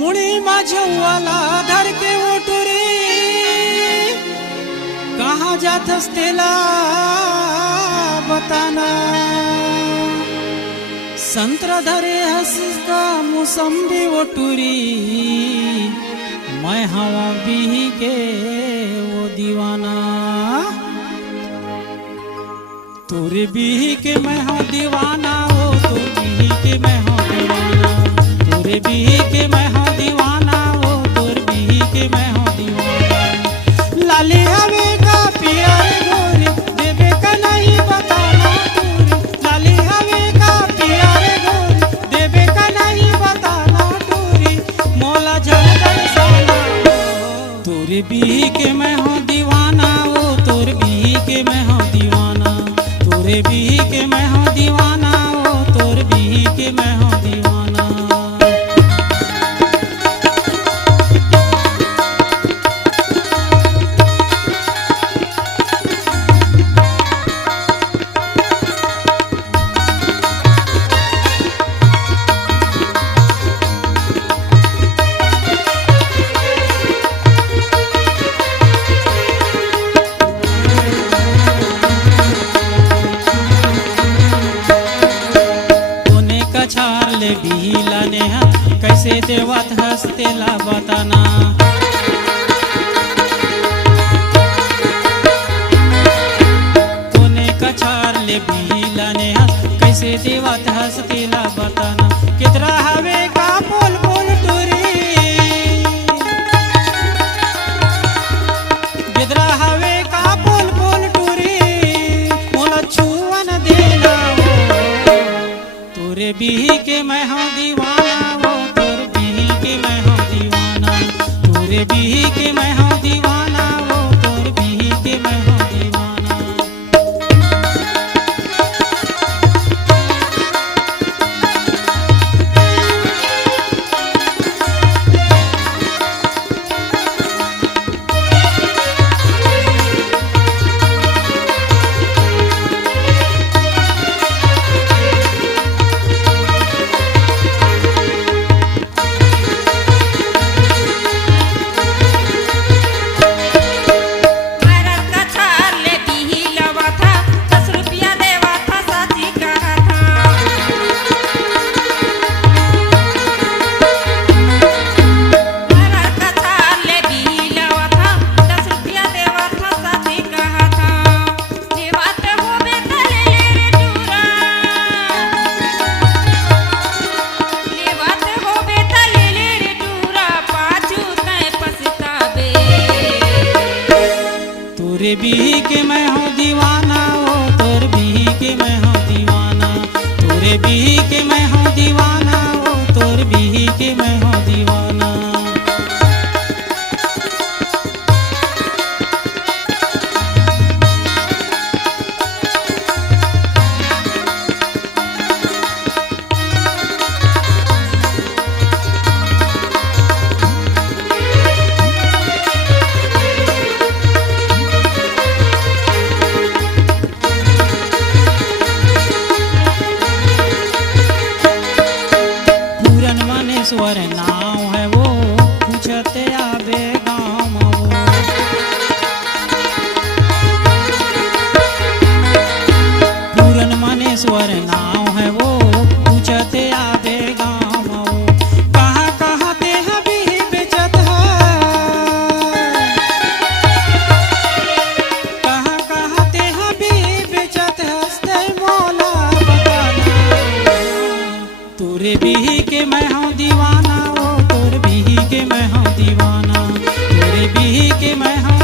मुड़ी माझवाला धर के ओटुरी कहाँ जातस तेला बताना। संतरा धरे हंसका मुसम्बी ओटुरी मैं हवा बिही के वो दीवाना। तोरे बिही के मैं हूँ दीवाना, वो तोर बिही के मैं हूँ दीवाना। तोरे बिही के मैं हूँ दीवाना, वो तोर बिही के मैं हूँ दीवाना। लाली हवे का प्यार गोरी देवे का नहीं बताना टूरी। लाली हवे का प्यार गोरी देवे का नहीं बताना टूरी। मोला जल साना तोरे बिही के मैं हूँ दीवाना, वो तोर बिही के मैं हूँ दीवाना। तोरे बिही के मैं हूँ दीवाना, वो तोर बिही के मैं हूँ दीवाना। बिहिला नेहा कैसे देवत हस्तेला बताना। कोने कछार ले बिहिला नेहा कैसे देवत हस्तेला बताना। कितरा हवे का बोल बोल टूरी, कितरा हवे का बोल बोल टूरी। मोला छुअन देना तोरे बिही के मैं हूँ दीवाना, वो तोर बिही के मैं हूँ दीवाना। तोरे बिही के मैं हूँ दीवाना, वो तोर बिही के मैं हूँ दीवाना। तोरे बिही के मैं हूँ दीवाना, वो तोर बिही के मैं हूँ दीवाना। तोरे बिही के मैं हूँ दीवाना, वो तोर बिही के मैं हूँ दीवाना। स्वर नाव है वो पूछते आबे गाँव वो। पूरन मनेश्वर नाव है वो पूछते आबे गाँव वो। कहाँ कहाँ ते हबी बेचत है, कहाँ कहाँ ते हबी बेचत हस्ते मोला बताना। तोरे बिही के मैं हूँ दीवाना, वो तोर बिही के मैं हूँ दीवाना। तोरे बिही के मैं हूँ